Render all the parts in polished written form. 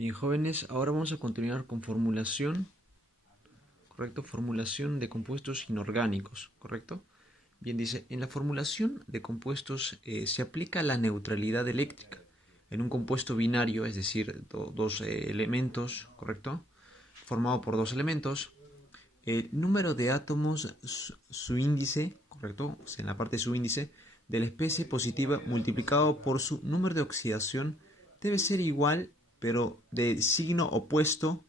Bien, jóvenes, ahora vamos a continuar con formulación, ¿correcto? Formulación de compuestos inorgánicos, ¿correcto? Bien, dice, en la formulación de compuestos se aplica la neutralidad eléctrica. En un compuesto binario, es decir, dos elementos, ¿correcto? Formado por dos elementos, el número de átomos, su índice, ¿correcto? O sea, en la parte de su índice, de la especie positiva multiplicado por su número de oxidación debe ser igual, pero de signo opuesto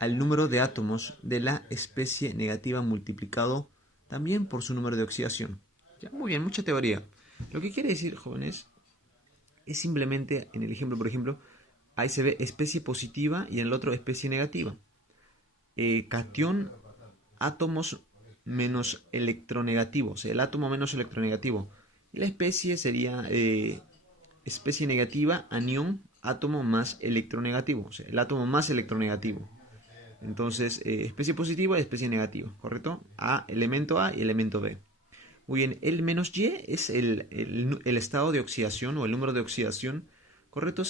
al número de átomos de la especie negativa multiplicado también por su número de oxidación. Ya, muy bien, mucha teoría. Lo que quiere decir, jóvenes, es simplemente, en el ejemplo, por ejemplo, ahí se ve especie positiva y en el otro especie negativa. Cation, átomos menos electronegativo, o sea, el átomo menos electronegativo. Y la especie sería especie negativa, anión, átomo más electronegativo, o sea, el átomo más electronegativo. Entonces, especie positiva y especie negativa, ¿correcto? Elemento A y elemento B. Muy bien, el menos Y es el estado de oxidación o el número de oxidación, ¿correcto?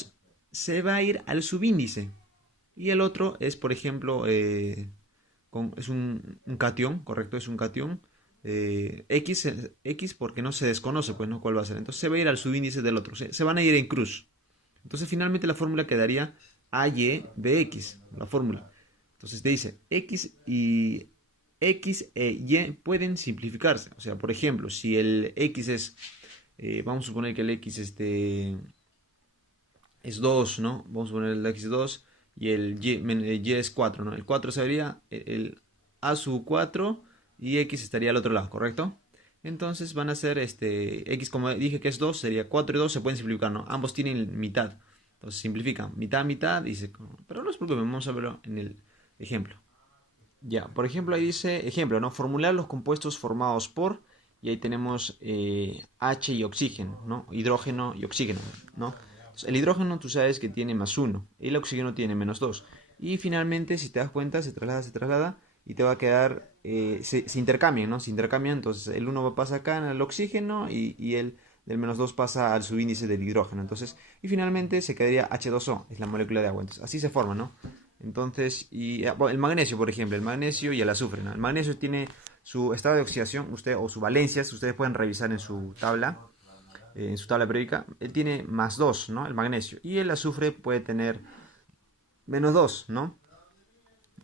Se va a ir al subíndice. Y el otro es, por ejemplo, es un cation, ¿correcto? Es un cation. X porque no se desconoce, pues, ¿no? ¿Cuál va a ser? Entonces se va a ir al subíndice del otro. Se van a ir en cruz. Entonces finalmente la fórmula quedaría AY de X, la fórmula. Entonces te dice X e Y pueden simplificarse. O sea, por ejemplo, si el X es, vamos a suponer que el X es 2, ¿no? Vamos a poner el X 2 y el Y es 4, ¿no? El 4 sería el A sub 4 y X estaría al otro lado, ¿correcto? Entonces van a ser X, como dije que es 2, sería 4 y 2, se pueden simplificar, ¿no? Ambos tienen mitad. Entonces simplifican, mitad, mitad, dice, pero no es problema, vamos a verlo en el ejemplo. Ya, por ejemplo, ahí dice, ejemplo, ¿no? Formular los compuestos formados por, y ahí tenemos H y oxígeno, ¿no? Hidrógeno y oxígeno, ¿no? Entonces, el hidrógeno tú sabes que tiene más uno, y el oxígeno tiene menos 2. Y finalmente, si te das cuenta, se traslada, y te va a quedar, se intercambian, ¿no? Se intercambian, entonces el uno pasa acá en el oxígeno, y el del menos 2 pasa al subíndice del hidrógeno. Entonces, y finalmente se quedaría H2O, es la molécula de agua. Entonces, así se forma, ¿no? Entonces, bueno, el magnesio, por ejemplo, el magnesio y el azufre, ¿no? El magnesio tiene su estado de oxidación, o su valencia, si ustedes pueden revisar en su tabla periódica, tiene más 2, ¿no? El magnesio. Y el azufre puede tener menos 2, ¿no?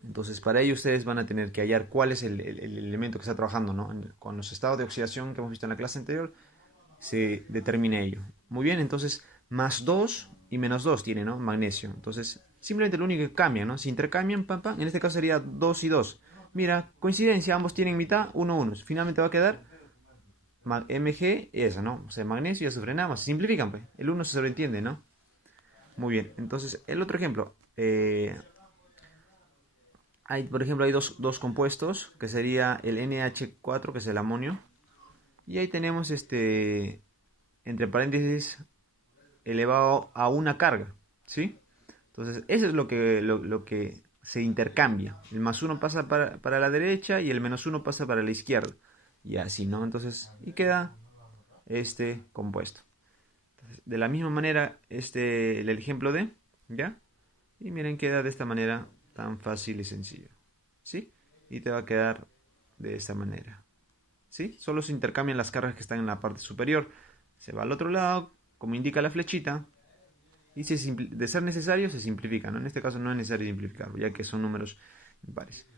Entonces, para ello ustedes van a tener que hallar cuál es el elemento que está trabajando, ¿no? Con los estados de oxidación que hemos visto en la clase anterior, se determina ello. Muy bien, entonces, más 2 y menos 2 tiene, ¿no? Magnesio. Entonces, simplemente lo único que cambia, ¿no? Si intercambian, pam, pam, en este caso sería 2 y 2. Mira, coincidencia, ambos tienen mitad, 1, 1. Finalmente va a quedar Mg y eso, ¿no? O sea, magnesio y azufre, nada más. Se simplifican, pues. El uno se sobreentiende, ¿no? Muy bien, entonces, el otro ejemplo. Por ejemplo, hay dos compuestos, que sería el NH4, que es el amonio. Y ahí tenemos entre paréntesis, elevado a una carga, ¿sí? Entonces, eso es lo que se intercambia. El más uno pasa para la derecha y el menos uno pasa para la izquierda. Y así, ¿no? Entonces, y queda este compuesto. Entonces, de la misma manera, el ejemplo de, ¿ya? Y miren, queda de esta manera tan fácil y sencillo, ¿sí? Y te va a quedar de esta manera, ¿sí? Solo se intercambian las cargas que están en la parte superior. Se va al otro lado, como indica la flechita, y de ser necesario se simplifica, ¿no? En este caso no es necesario simplificarlo, ya que son números impares.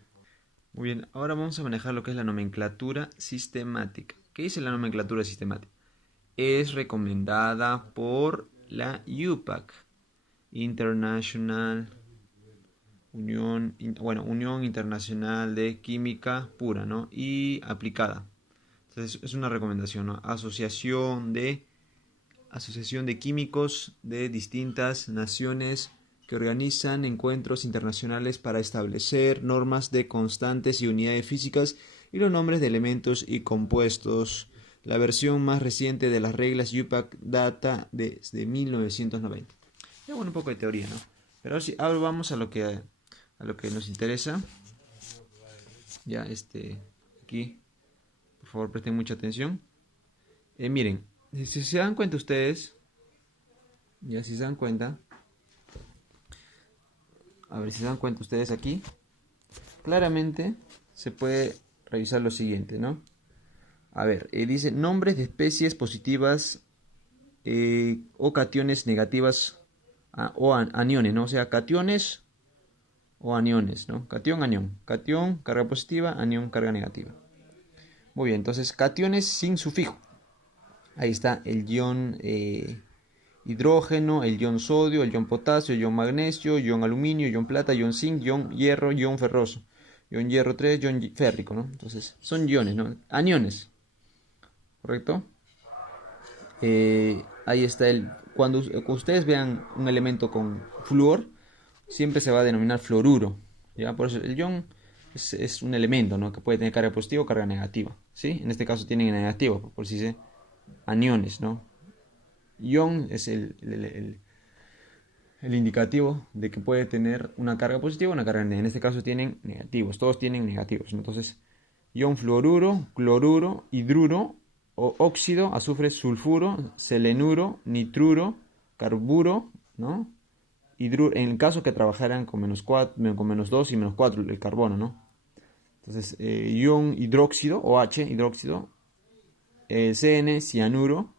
Muy bien, ahora vamos a manejar lo que es la nomenclatura sistemática. ¿Qué dice la nomenclatura sistemática? Es recomendada por la UPAC, International Unión Internacional de Química Pura, ¿no? Y aplicada. Entonces es una recomendación, ¿no? Asociación de químicos de distintas naciones que organizan encuentros internacionales para establecer normas de constantes y unidades físicas y los nombres de elementos y compuestos. La versión más reciente de las reglas UPAC data desde 1990. Ya, bueno, un poco de teoría, ¿no? Pero ahora vamos a lo que nos interesa. Ya, aquí, por favor, presten mucha atención. Miren, si se dan cuenta ustedes, ya si se dan cuenta, A ver si se dan cuenta ustedes aquí. Claramente se puede revisar lo siguiente, ¿no? A ver, dice nombres de especies positivas o cationes negativas o aniones, ¿no? O sea, cationes o aniones, ¿no? Catión, anión. Catión, carga positiva, anión, carga negativa. Muy bien, entonces cationes sin sufijo. Ahí está el ion hidrógeno, el ion sodio, el ion potasio, el ion magnesio, ion aluminio, ion plata, ion zinc, ion hierro, ion ferroso. Ion hierro 3, ion férrico, ¿no? Entonces, son iones, ¿no? Aniones, ¿correcto? Ahí está el... Cuando ustedes vean un elemento con flúor, siempre se va a denominar fluoruro, ¿ya? Por eso el ion es un elemento, ¿no? Que puede tener carga positiva o carga negativa, ¿sí? En este caso tienen negativo, por si dice aniones, ¿no? Ion es el indicativo de que puede tener una carga positiva o una carga negativa. En este caso tienen negativos, todos tienen negativos, ¿no? Entonces, ion fluoruro, cloruro, hidruro, o óxido, azufre, sulfuro, selenuro, nitruro, carburo, ¿no? Hidruro, en el caso que trabajaran con con menos 2 y menos 4 el carbono, ¿no? Entonces, ion hidróxido, OH, hidróxido, CN, cianuro,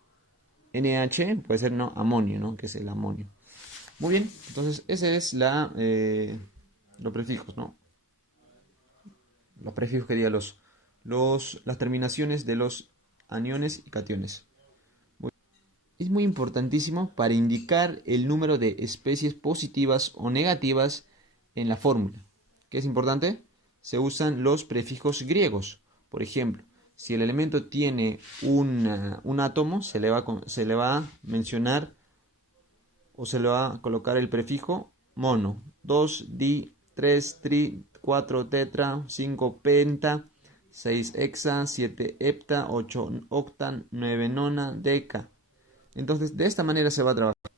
NH, puede ser, ¿no? Amonio, ¿no? Que es el amonio. Muy bien, entonces ese es los prefijos, ¿no? Los prefijos que digan las terminaciones de los aniones y cationes. Es muy importantísimo para indicar el número de especies positivas o negativas en la fórmula. ¿Qué es importante? Se usan los prefijos griegos. Por ejemplo, si el elemento tiene un átomo, se le va a mencionar o se le va a colocar el prefijo mono. 2 di, 3 tri, 4 tetra, 5 penta, 6 hexa, 7 hepta, 8 octa, 9 nona, deca. Entonces, de esta manera se va a trabajar.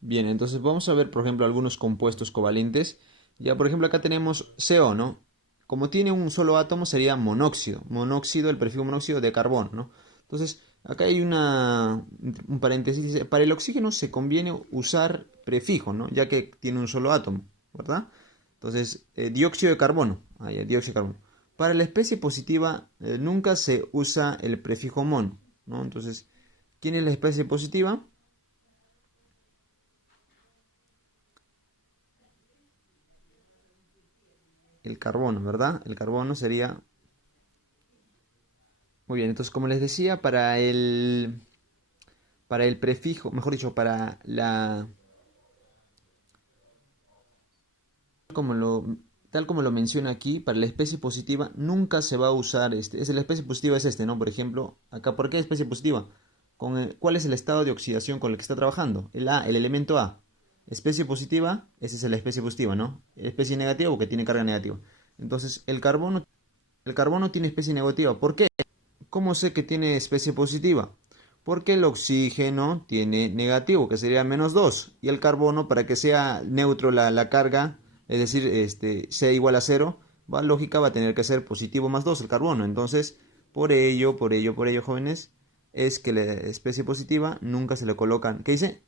Bien, entonces vamos a ver, por ejemplo, algunos compuestos covalentes. Ya, por ejemplo, acá tenemos CO, ¿no? Como tiene un solo átomo, sería monóxido. Monóxido, el prefijo monóxido de carbono, ¿no? Entonces, acá hay un paréntesis. Dice, para el oxígeno se conviene usar prefijo, ¿no? Ya que tiene un solo átomo, ¿verdad? Entonces, dióxido de carbono. Dióxido de carbono. Para la especie positiva, nunca se usa el prefijo mono, ¿no? Entonces, ¿quién es la especie positiva? El carbono, ¿verdad? El carbono sería... Muy bien, entonces como les decía, para el prefijo, mejor dicho, como lo, tal como lo menciona aquí, para la especie positiva nunca se va a usar la especie positiva es ¿no? Por ejemplo, acá, ¿por qué especie positiva? ¿Cuál es el estado de oxidación con el que está trabajando? El elemento A. Especie positiva, esa es la especie positiva, ¿no? Especie negativa porque tiene carga negativa. Entonces, el carbono tiene especie negativa. ¿Por qué? ¿Cómo sé que tiene especie positiva? Porque el oxígeno tiene negativo, que sería menos 2. Y el carbono, para que sea neutro la carga, es decir, sea igual a 0, lógica va a tener que ser positivo más 2 el carbono. Entonces, por ello, jóvenes, es que la especie positiva nunca se le colocan. ¿Qué dice?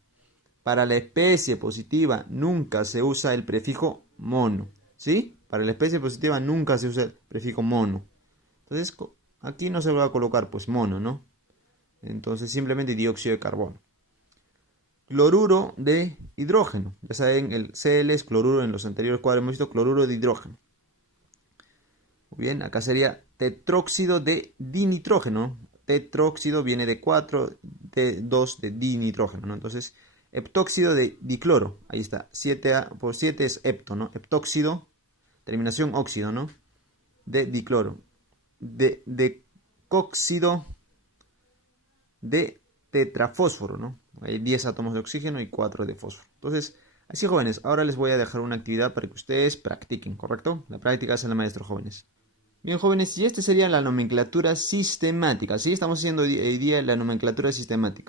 Para la especie positiva nunca se usa el prefijo mono. ¿Sí? Para la especie positiva nunca se usa el prefijo mono. Entonces, aquí no se va a colocar pues mono, ¿no? Entonces simplemente dióxido de carbono. Cloruro de hidrógeno. Ya saben, el Cl es cloruro, en los anteriores cuadros hemos visto cloruro de hidrógeno. Muy bien, acá sería tetróxido de dinitrógeno. Tetróxido viene de 4, de 2 de dinitrógeno, ¿no? Entonces, heptóxido de dicloro. Ahí está, 7 por 7 es hepto, ¿no? Heptóxido, terminación óxido, ¿no? De dicloro. De cóxido de tetrafósforo, ¿no? Hay 10 átomos de oxígeno y 4 de fósforo. Entonces, así jóvenes, ahora les voy a dejar una actividad para que ustedes practiquen, ¿correcto? La práctica es el maestro, jóvenes. Bien, jóvenes, y esta sería la nomenclatura sistemática. ¿Sí? Estamos haciendo hoy día la nomenclatura sistemática.